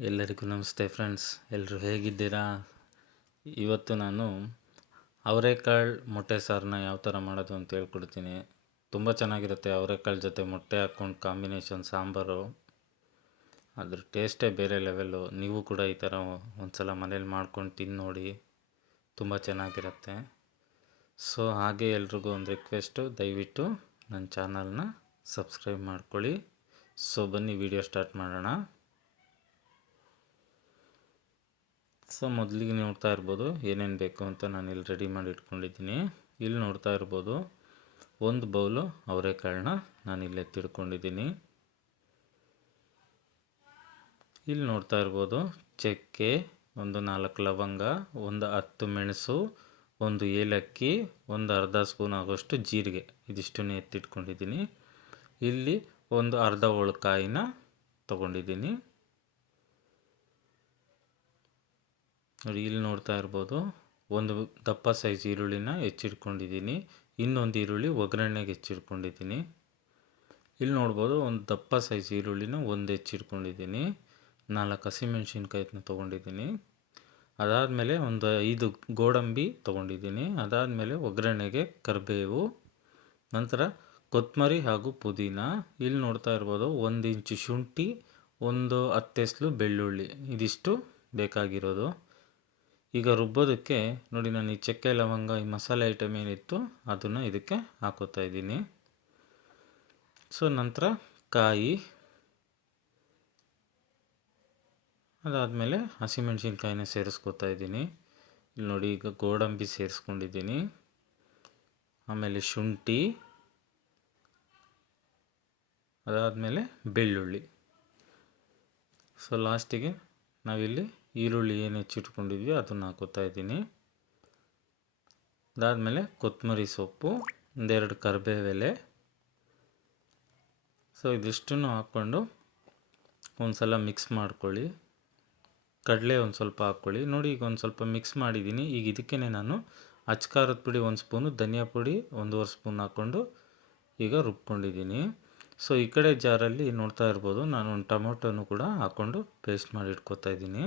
ಎಲ್ಲರಿಗೂ ನಮಸ್ತೆ ಫ್ರೆಂಡ್ಸ್. ಎಲ್ಲರೂ ಹೇಗಿದ್ದೀರಾ? ಇವತ್ತು ನಾನು ಅವರೆಕಾಳು ಮೊಟ್ಟೆ ಸಾರನ್ನ ಯಾವ ಥರ ಮಾಡೋದು ಅಂತ ಹೇಳ್ಕೊಡ್ತೀನಿ. ತುಂಬ ಚೆನ್ನಾಗಿರುತ್ತೆ ಅವರೆಕಾಳು ಜೊತೆ ಮೊಟ್ಟೆ ಹಾಕ್ಕೊಂಡು ಕಾಂಬಿನೇಷನ್ ಸಾಂಬಾರು. ಅದ್ರ ಟೇಸ್ಟೇ ಬೇರೆ ಲೆವೆಲ್ಲು. ನೀವು ಕೂಡ ಈ ಥರ ಒಂದು ಸಲ ಮನೇಲಿ ಮಾಡ್ಕೊಂಡು ತಿಂದು ನೋಡಿ. ತುಂಬ ಚೆನ್ನಾಗಿರುತ್ತೆ. ಸೊ, ಹಾಗೆ ಎಲ್ರಿಗೂ ಒಂದು ರಿಕ್ವೆಸ್ಟು. ದಯವಿಟ್ಟು ನನ್ನ ಚಾನಲ್ನ ಸಬ್ಸ್ಕ್ರೈಬ್ ಮಾಡ್ಕೊಳ್ಳಿ. ಸೊ, ಬನ್ನಿ, ವಿಡಿಯೋ ಸ್ಟಾರ್ಟ್ ಮಾಡೋಣ. ಸೊ, ಮೊದಲಿಗೆ ನೋಡ್ತಾ ಇರ್ಬೋದು, ಏನೇನು ಬೇಕು ಅಂತ ನಾನು ಇಲ್ಲಿ ರೆಡಿ ಮಾಡಿ ಇಟ್ಕೊಂಡಿದ್ದೀನಿ. ಇಲ್ಲಿ ನೋಡ್ತಾ ಇರ್ಬೋದು, ಒಂದು ಬೌಲು ಅವರೆಕಾಳನ್ನ ನಾನು ಇಲ್ಲಿ ಎತ್ತಿಡ್ಕೊಂಡಿದ್ದೀನಿ ಇಲ್ಲಿ ನೋಡ್ತಾ ಇರ್ಬೋದು, ಚಕ್ಕೆ, ಒಂದು ನಾಲ್ಕು ಲವಂಗ, ಒಂದು ಹತ್ತು ಮೆಣಸು, ಒಂದು ಏಲಕ್ಕಿ, ಒಂದು ಅರ್ಧ ಸ್ಪೂನ್ ಆಗೋಷ್ಟು ಜೀರಿಗೆ ಇದಿಷ್ಟನ್ನೇ ಎತ್ತಿಟ್ಕೊಂಡಿದ್ದೀನಿ. ಇಲ್ಲಿ ಒಂದು ಅರ್ಧ ಕಾಯಿನ ತೊಗೊಂಡಿದ್ದೀನಿ. ನೋಡಿ, ಇಲ್ಲಿ ನೋಡ್ತಾ ಇರ್ಬೋದು, ಒಂದು ದಪ್ಪ ಸೈಜ್ ಈರುಳ್ಳಿನ ಹೆಚ್ಚಿಟ್ಕೊಂಡಿದ್ದೀನಿ. ಇನ್ನೊಂದು ಈರುಳ್ಳಿ ಒಗ್ಗರಣೆಗೆ ಹೆಚ್ಚಿಟ್ಕೊಂಡಿದ್ದೀನಿ. ಇಲ್ಲಿ ನೋಡ್ಬೋದು, ಒಂದು ದಪ್ಪ ಸೈಜ್ ಈರುಳ್ಳಿನ ಒಂದು ಹೆಚ್ಚಿಟ್ಕೊಂಡಿದ್ದೀನಿ. ನಾಲ್ಕು ಹಸಿಮೆಣ್ಸಿನ್ಕಾಯಿನ ತೊಗೊಂಡಿದ್ದೀನಿ. ಅದಾದಮೇಲೆ ಒಂದು ಐದು ಗೋಡಂಬಿ ತೊಗೊಂಡಿದ್ದೀನಿ. ಅದಾದಮೇಲೆ ಒಗ್ಗರಣೆಗೆ ಕರಿಬೇವು, ನಂತರ ಕೊತ್ತಂಬರಿ ಹಾಗೂ ಪುದೀನ. ಇಲ್ಲಿ ನೋಡ್ತಾ ಇರ್ಬೋದು, ಒಂದು ಇಂಚು ಶುಂಠಿ, ಒಂದು ಹತ್ತೆಸ್ಲು ಬೆಳ್ಳುಳ್ಳಿ. ಇದಿಷ್ಟು ಬೇಕಾಗಿರೋದು. ಈಗ ರುಬ್ಬೋದಕ್ಕೆ ನೋಡಿ ನಾನು ಈ ಚಕ್ಕೆ ಲವಂಗ, ಈ ಮಸಾಲೆ ಐಟಮ್ ಏನಿತ್ತು ಅದನ್ನು ಇದಕ್ಕೆ ಹಾಕೋತಾ ಇದ್ದೀನಿ. ಸೊ ನಂತರ ಕಾಯಿ, ಅದಾದಮೇಲೆ ಹಸಿಮೆಣ್ಸಿನ್ಕಾಯಿನ ಸೇರಿಸ್ಕೊತಾ ಇದ್ದೀನಿ. ಇಲ್ಲಿ ನೋಡಿ ಈಗ ಗೋಡಂಬಿ ಸೇರಿಸ್ಕೊಂಡಿದ್ದೀನಿ. ಆಮೇಲೆ ಶುಂಠಿ, ಅದಾದಮೇಲೆ ಬೆಳ್ಳುಳ್ಳಿ. ಸೊ ಲಾಸ್ಟಿಗೆ ನಾವಿಲ್ಲಿ ಈರುಳ್ಳಿ ಏನು ಹೆಚ್ಚಿಟ್ಕೊಂಡಿದ್ವಿ, ಅದನ್ನು ಹಾಕೋತಾ ಇದ್ದೀನಿ. ಅದಾದಮೇಲೆ ಕೊತ್ತಂಬರಿ ಸೊಪ್ಪು, ಒಂದೆರಡು ಕರಿಬೇವೆಲೆ. ಸೊ ಇದಿಷ್ಟನ್ನು ಹಾಕ್ಕೊಂಡು ಒಂದು ಸಲ ಮಿಕ್ಸ್ ಮಾಡ್ಕೊಳ್ಳಿ. ಕಡಲೆ ಒಂದು ಸ್ವಲ್ಪ ಹಾಕ್ಕೊಳ್ಳಿ. ನೋಡಿ, ಈಗ ಒಂದು ಸ್ವಲ್ಪ ಮಿಕ್ಸ್ ಮಾಡಿದ್ದೀನಿ. ಈಗ ಇದಕ್ಕೇ ನಾನು ಅಚ್ಕಾರದ ಪುಡಿ ಒಂದು ಸ್ಪೂನು, ಧನಿಯಾ ಪುಡಿ ಒಂದೂವರೆ ಸ್ಪೂನ್ ಹಾಕ್ಕೊಂಡು ಈಗ ರುಬ್ಕೊಂಡಿದ್ದೀನಿ. ಸೊ ಈ ಕಡೆ ಜಾರಲ್ಲಿ ನೋಡ್ತಾ ಇರ್ಬೋದು, ನಾನು ಒಂದು ಟೊಮೊಟೊನು ಕೂಡ ಹಾಕ್ಕೊಂಡು ಪೇಸ್ಟ್ ಮಾಡಿ ಇಟ್ಕೊತಾ ಇದ್ದೀನಿ.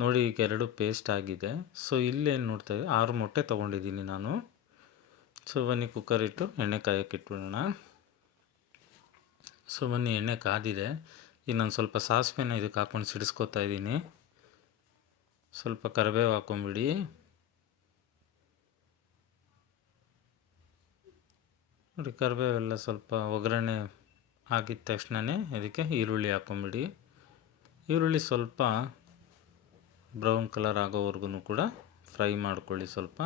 ನೋಡಿ, ಈಗ ಎರಡು ಪೇಸ್ಟ್ ಆಗಿದೆ. ಸೊ ಇಲ್ಲೇನು ನೋಡ್ತಾ ಇದ್ದೀವಿ ಆರು ಮೊಟ್ಟೆ ತೊಗೊಂಡಿದ್ದೀನಿ ನಾನು. ಸೊ ಬನ್ನಿ ಕುಕ್ಕರ್ ಇಟ್ಟು ಎಣ್ಣೆ ಕಾಯಕ್ಕೆ ಇಟ್ಬಿಡೋಣ. ಸೊ ಬನ್ನಿ, ಎಣ್ಣೆ ಕಾದಿದೆ. ಈಗ ನಾನು ಸ್ವಲ್ಪ ಸಾಸಿವೆನ ಇದಕ್ಕೆ ಹಾಕ್ಕೊಂಡು ಸಿಡಿಸ್ಕೊತಾ ಇದ್ದೀನಿ. ಸ್ವಲ್ಪ ಕರಿಬೇವು ಹಾಕೊಂಬಿಡಿ ನೋಡಿ ಕರಿಬೇವೆಲ್ಲ ಸ್ವಲ್ಪ ಒಗ್ಗರಣೆ ಹಾಕಿದ ತಕ್ಷಣವೇ ಇದಕ್ಕೆ ಈರುಳ್ಳಿ ಹಾಕ್ಕೊಂಬಿಡಿ. ಈರುಳ್ಳಿ ಸ್ವಲ್ಪ ಬ್ರೌನ್ ಕಲರ್ ಆಗೋವರೆಗೂ ಕೂಡ ಫ್ರೈ ಮಾಡ್ಕೊಳ್ಳಿ ಸ್ವಲ್ಪ.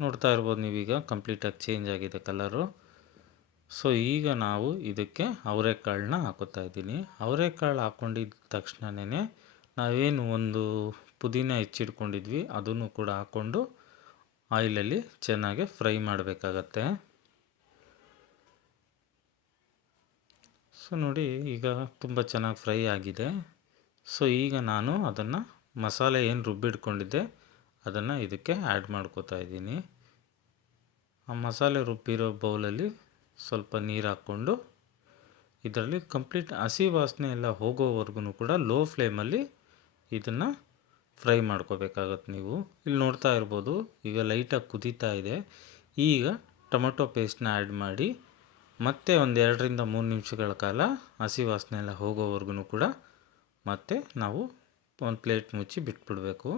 ನೋಡ್ತಾ ಇರ್ಬೋದು ನೀವೀಗ ಕಂಪ್ಲೀಟಾಗಿ ಚೇಂಜ್ ಆಗಿದೆ ಕಲರು. ಸೊ, ಈಗ ನಾವು ಇದಕ್ಕೆ ಅವರೆಕಾಳನ್ನ ಹಾಕೋತಾ ಇದ್ದೀನಿ. ಅವರೆಕಾಳು ಹಾಕ್ಕೊಂಡಿದ್ದ ತಕ್ಷಣವೇ ನಾವೇನು ಒಂದು ಪುದೀನ ಹೆಚ್ಚಿಟ್ಕೊಂಡಿದ್ವಿ, ಅದನ್ನು ಕೂಡ ಹಾಕ್ಕೊಂಡು ಆಯಿಲಲ್ಲಿ ಚೆನ್ನಾಗಿ ಫ್ರೈ ಮಾಡಬೇಕಾಗತ್ತೆ. ಸೊ ನೋಡಿ, ಈಗ ತುಂಬ ಚೆನ್ನಾಗಿ ಫ್ರೈ ಆಗಿದೆ. ಸೊ ಈಗ ನಾನು ಅದನ್ನು ಮಸಾಲೆ ಏನು ರುಬ್ಬಿಟ್ಕೊಂಡಿದ್ದೆ, ಅದನ್ನು ಇದಕ್ಕೆ ಆ್ಯಡ್ ಮಾಡ್ಕೋತಾ ಇದ್ದೀನಿ. ಆ ಮಸಾಲೆ ರುಬ್ಬಿರೋ ಬೌಲಲ್ಲಿ ಸ್ವಲ್ಪ ನೀರು ಹಾಕ್ಕೊಂಡು, ಇದರಲ್ಲಿ ಕಂಪ್ಲೀಟ್ ಹಸಿ ವಾಸನೆ ಎಲ್ಲ ಹೋಗೋವರೆಗೂ ಕೂಡ ಲೋ ಫ್ಲೇಮಲ್ಲಿ ಇದನ್ನು ಫ್ರೈ ಮಾಡ್ಕೋಬೇಕಾಗತ್ತೆ ನೀವು. ಇಲ್ಲಿ ನೋಡ್ತಾ ಇರ್ಬೋದು, ಈಗ ಲೈಟಾಗಿ ಕುದೀತಾ ಇದೆ. ಈಗ ಟೊಮೆಟೊ ಪೇಸ್ಟ್ನ ಆ್ಯಡ್ ಮಾಡಿ ಮತ್ತೆ ಒಂದು ಎರಡರಿಂದ ಮೂರು ನಿಮಿಷಗಳ ಕಾಲ ಹಸಿ ವಾಸನೆ ಎಲ್ಲ ಹೋಗೋವರೆಗೂ ಕೂಡ ಮತ್ತೆ ನಾವು ಒಂದು ಪ್ಲೇಟ್ ಮುಚ್ಚಿ ಬಿಟ್ಬಿಡಬೇಕು.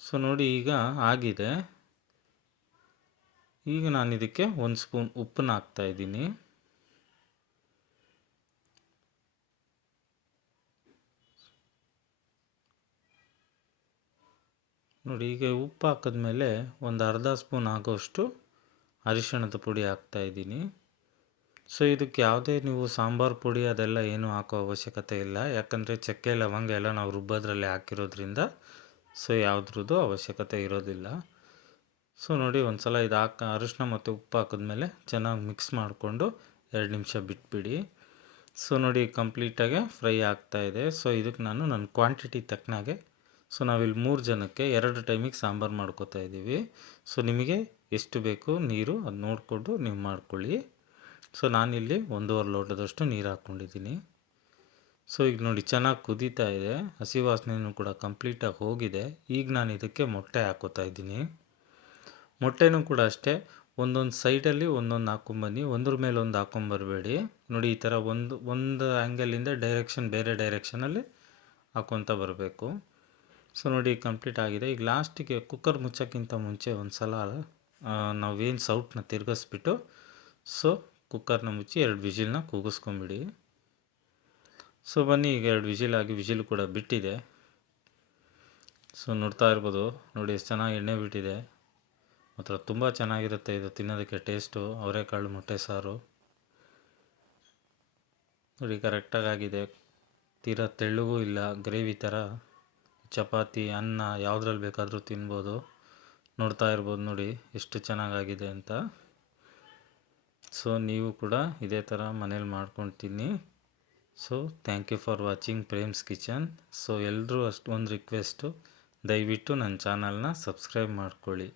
ಸೊ ನೋಡಿ ಈಗ ಆಗಿದೆ. ಈಗ ನಾನು ಇದಕ್ಕೆ ಒಂದು ಸ್ಪೂನ್ ಉಪ್ಪನ್ನ ಹಾಕ್ತಾ ಇದ್ದೀನಿ. ನೋಡಿ, ಈಗ ಉಪ್ಪು ಹಾಕಿದ್ಮೇಲೆ ಒಂದು ಅರ್ಧ ಸ್ಪೂನ್ ಆಗೋಷ್ಟು ಅರಿಶಿಣದ ಪುಡಿ ಹಾಕ್ತಾಯಿದ್ದೀನಿ ಸೊ ಇದಕ್ಕೆ ಯಾವುದೇ ನೀವು ಸಾಂಬಾರು ಪುಡಿ ಅದೆಲ್ಲ ಏನೂ ಹಾಕೋ ಅವಶ್ಯಕತೆ ಇಲ್ಲ. ಯಾಕಂದರೆ ಚಕ್ಕೆ, ಲವಂಗ ಎಲ್ಲ ನಾವು ರುಬ್ಬೋದ್ರಲ್ಲಿ ಹಾಕಿರೋದ್ರಿಂದ ಸೊ ಯಾವುದ್ರದ್ದು ಅವಶ್ಯಕತೆ ಇರೋದಿಲ್ಲ. ಸೊ ನೋಡಿ ಒಂದು ಸಲ ಇದು ಹಾಕ ಅರಿಶಿನ ಮತ್ತು ಉಪ್ಪು ಹಾಕಿದ್ಮೇಲೆ ಚೆನ್ನಾಗಿ ಮಿಕ್ಸ್ ಮಾಡಿಕೊಂಡು ಎರಡು ನಿಮಿಷ ಬಿಟ್ಬಿಡಿ. ಸೊ ನೋಡಿ ಕಂಪ್ಲೀಟಾಗೆ ಫ್ರೈ ಆಗ್ತಾಯಿದೆ ಸೊ ಇದಕ್ಕೆ ನಾನು ನನ್ನ ಕ್ವಾಂಟಿಟಿ ತಕ್ಕನಾಗೆ ಸೊ ನಾವಿಲ್ಲಿ ಮೂರು ಜನಕ್ಕೆ ಎರಡು ಟೈಮಿಗೆ ಸಾಂಬಾರು ಮಾಡ್ಕೋತಾ ಇದ್ದೀವಿ. ಸೊ ನಿಮಗೆ ಎಷ್ಟು ಬೇಕು ನೀರು ಅದು ನೋಡಿಕೊಂಡು ನೀವು ಮಾಡ್ಕೊಳ್ಳಿ. ಸೊ ನಾನಿಲ್ಲಿ ಒಂದೂವರೆ ಲೋಟದಷ್ಟು ನೀರು ಹಾಕ್ಕೊಂಡಿದ್ದೀನಿ. ಸೊ ಈಗ ನೋಡಿ ಚೆನ್ನಾಗಿ ಕುದೀತಾ ಇದೆ. ಹಸಿ ವಾಸನೆಯೂ ಕೂಡ ಕಂಪ್ಲೀಟಾಗಿ ಹೋಗಿದೆ. ಈಗ ನಾನು ಇದಕ್ಕೆ ಮೊಟ್ಟೆ ಹಾಕೋತಾ ಇದ್ದೀನಿ. ಮೊಟ್ಟೆನೂ ಕೂಡ ಅಷ್ಟೇ, ಒಂದೊಂದು ಸೈಡಲ್ಲಿ ಒಂದೊಂದು ಹಾಕೊಂಬನ್ನಿ, ಒಂದ್ರ ಮೇಲೆ ಒಂದು ಹಾಕೊಂಬರಬೇಡಿ. ನೋಡಿ ಈ ಥರ ಒಂದು ಒಂದು ಆ್ಯಂಗಲಿಂದ ಡೈರೆಕ್ಷನ್ ಬೇರೆ ಡೈರೆಕ್ಷನಲ್ಲಿ ಹಾಕ್ಕೊತ ಬರಬೇಕು. ಸೊ ನೋಡಿ ಕಂಪ್ಲೀಟ್ ಆಗಿದೆ. ಈಗ ಲಾಸ್ಟಿಗೆ ಕುಕ್ಕರ್ ಮುಚ್ಚೋಕ್ಕಿಂತ ಮುಂಚೆ ಒಂದು ಸಲ ನಾವೇನು ಸೌಟ್ನ ತಿರ್ಗಿಸ್ಬಿಟ್ಟು ಸೊ ಕುಕ್ಕರ್ನ ಮುಚ್ಚಿ ಎರಡು ವಿಜಿಲ್ನ ಕೂಗಿಸ್ಕೊಂಬಿಡಿ. ಸೊ ಬನ್ನಿ, ಈಗ ಎರಡು ವಿಜಿಲ್ ಆಗಿ ವಿಜಿಲ್ ಕೂಡ ಬಿಟ್ಟಿದೆ. ಸೊ ನೋಡ್ತಾ ಇರ್ಬೋದು. ನೋಡಿ, ಎಷ್ಟು ಚೆನ್ನಾಗಿ ಎಣ್ಣೆ ಬಿಟ್ಟಿದೆ. ಮಾತ್ರ ತುಂಬ ಚೆನ್ನಾಗಿರುತ್ತೆ ಇದು ತಿನ್ನೋದಕ್ಕೆ ಟೇಸ್ಟು ಅವರೆಕಾಳು ಮೊಟ್ಟೆ ಸಾರು. ನೋಡಿ ಕರೆಕ್ಟಾಗಿ ಆಗಿದೆ. ತೀರಾ ತೆಳ್ಳಗೂ ಇಲ್ಲ ಗ್ರೇವಿ ಥರ. ಚಪಾತಿ, ಅನ್ನ ಯಾವುದ್ರಲ್ಲಿ ಬೇಕಾದರೂ ತಿನ್ಬೋದು. ನೋಡ್ತಾ ಇರ್ಬೋದು ನೋಡಿ ಎಷ್ಟು ಚೆನ್ನಾಗಾಗಿದೆ ಅಂತ. ಸೊ ನೀವು ಕೂಡ ಇದೇ ಥರ ಮನೇಲಿ ಮಾಡ್ಕೊಂಡು ತಿನ್ನಿ so thank you for watching Prem's kitchen so ಎಲ್ಲರೂ ಅಷ್ಟು ಒಂದು ರಿಕ್ವೆಸ್ಟು ದಯವಿಟ್ಟು ನನ್ನ ಚಾನಲ್ನ ಸಬ್ಸ್ಕ್ರೈಬ್ ಮಾಡ್ಕೊಳ್ಳಿ.